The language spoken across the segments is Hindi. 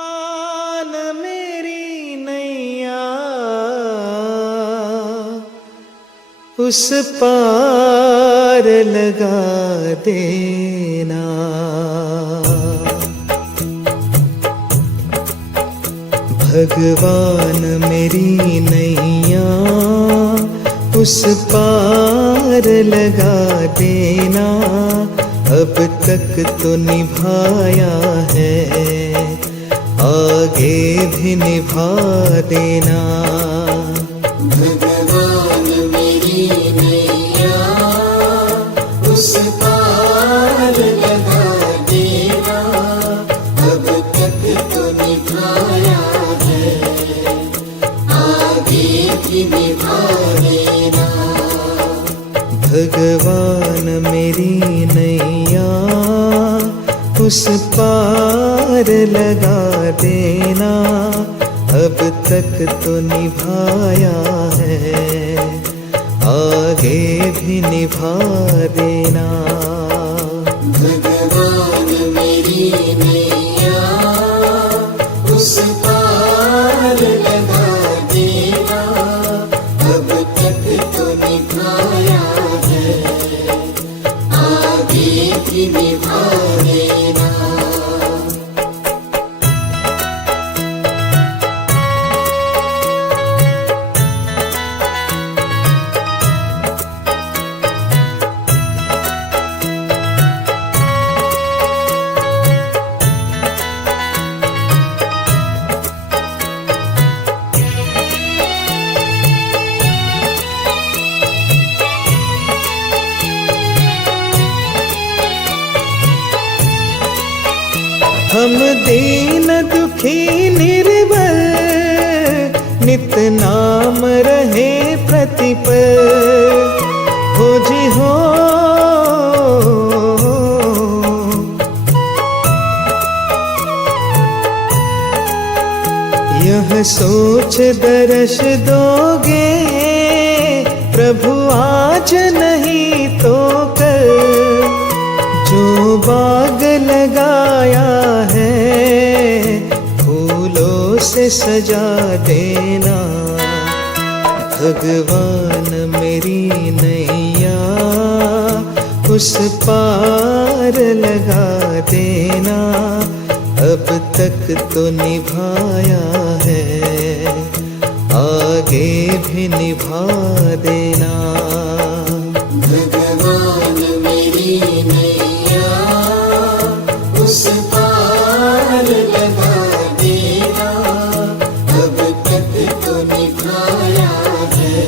भगवान मेरी नैया उस पार लगा देना। भगवान मेरी नैया उस पार लगा देना। अब तक तो निभाया है, आगे भी निभा देना। भगवान मेरी नैया उस पार लगा देना। अब तक तो निभाया है, आगे भी निभा देना। भगवान मेरी नैया उस पार लगा देना। अब तक तो निभाया है, आगे भी निभा देना। भगवान मेरी नैया उस पार लगा देना। अब तक तो निभाया है, आगे भी निभा देना। हम दीन दुखी निर्बल नित नाम रहे प्रतिपल। हो जी हो यह सोच दर्श दोगे प्रभु आज नहीं तो कल। जो बाग लगाया है फूलों से सजा देना। भगवान मेरी नैया उस पार लगा देना। अब तक तो निभाया है, आगे भी निभा देना। भगवान मेरी नैया उस पार लगा देना। अब तक तो निभाया है,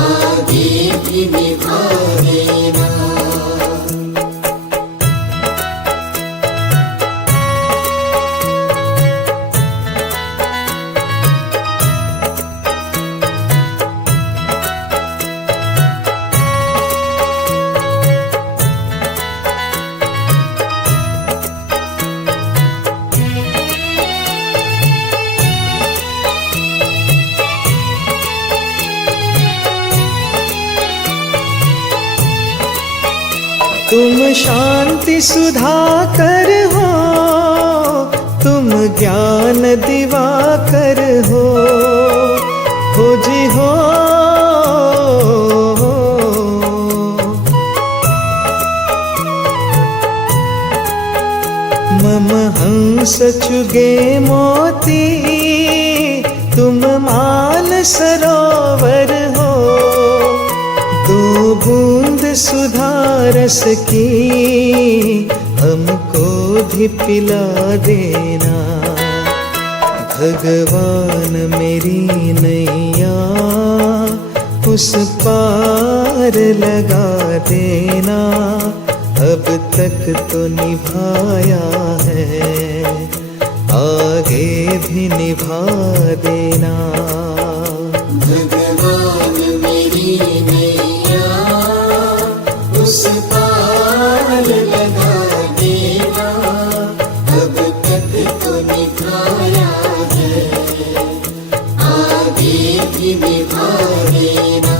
आगे भी निभा देना। तुम शांति सुधाकर हो, तुम ज्ञान दिवाकर हो जी हो। मम हंस चुगे मोती तुम मान सरोवर हो। दो बूंद सुधा रस की हमको भी पिला देना। भगवान मेरी नैया उस पार लगा देना। अब तक तो निभाया है, आगे भी निभा देना। भगवान मेरी नैया उस पार लगा देना। अब तक तो निभाया है, आगे भी निभा देना।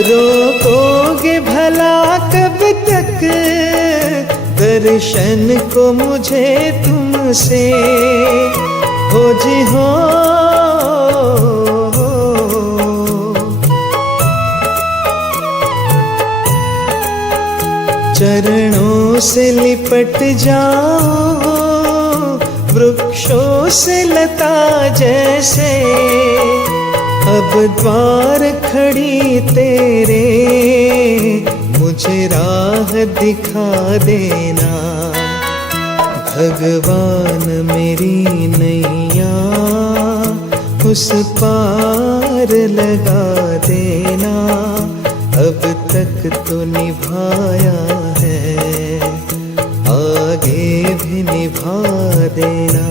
रोकोगे भला कब तक दर्शन को मुझे तुमसे, हो जी हो। चरणों से लिपट जाओ वृक्षों से लता जैसे, अब द्वार खड़ी तेरे मुझे राह दिखा देना। भगवान मेरी नैया उस पार लगा देना, अब तक तो निभाया है आगे भी निभा देना।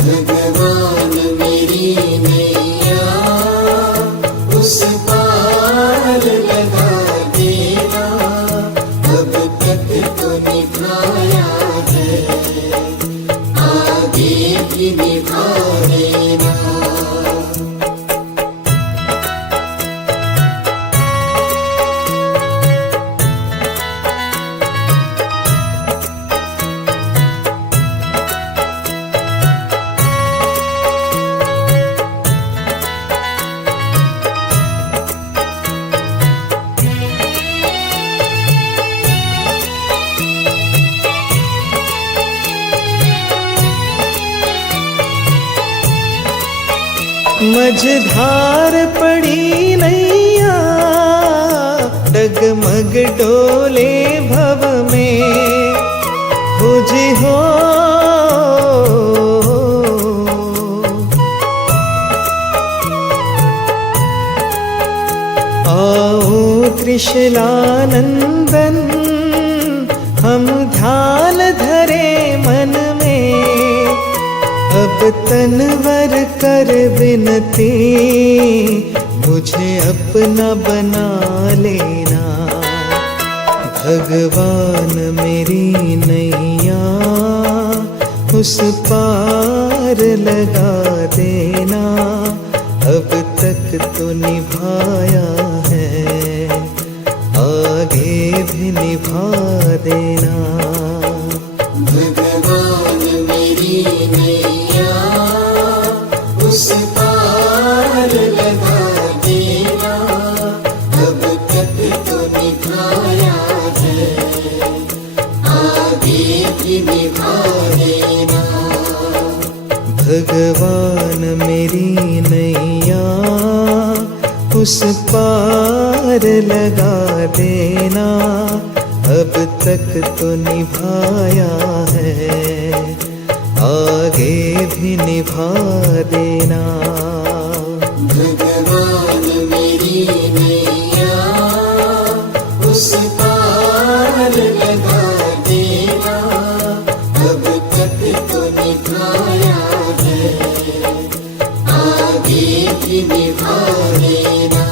भगवान मेरी नैया उस पार लगा देना, अब तक तो निभाया है आगे भी निभा देना। मझधार पड़ी नैया डगमग डोले भव में, हो जी हो। आओ त्रिशलानंदन हम ध्यान धरे मन में, अब तनवर कर विनती मुझे अपना बना लेना। भगवान मेरी नैया उस पार लगा देना, अब तक तो निभाया है आगे भी निभा देना। भगवान मेरी नैया उस पार लगा देना, अब तक तो निभाया है आगे भी निभा देना। भगवान मेरी नैया उस पार लगा देना, अब तक तो निभाया है आगे भी निभा देना। भगवान मेरी नैया उस पार लगा देना, अब तक तो निभाया है आगे भी निभा देना।